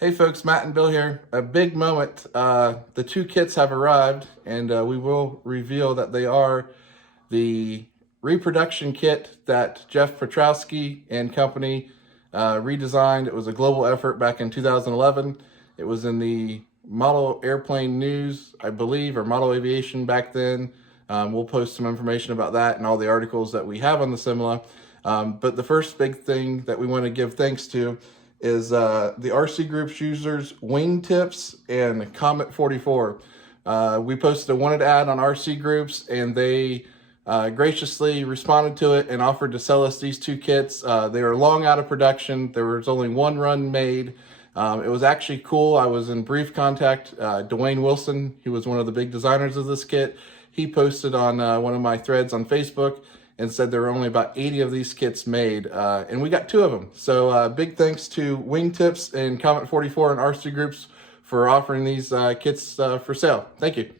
Hey folks, Matt and Bill here. A big moment. The two kits have arrived, and we will reveal that they are the reproduction kit that Jeff Petrowski and company redesigned. It was a global effort back in 2011. It was in the model airplane news, I believe, or model aviation back then. We'll post some information about that and all the articles that we have on the SIMLA. But the first big thing that we want to give thanks to is the RC Group's users Wingtips and Comet 44. We posted a wanted ad on RC Groups, and they graciously responded to it and offered to sell us these two kits. They were long out of production. There was only one run made. It was actually cool. I was in brief contact. Dwayne Wilson, he was one of the big designers of this kit. He posted on one of my threads on Facebook and said there were only about 80 of these kits made, and we got two of them. So big thanks to Wingtips and Comet 44 and RC Groups for offering these kits for sale. Thank you.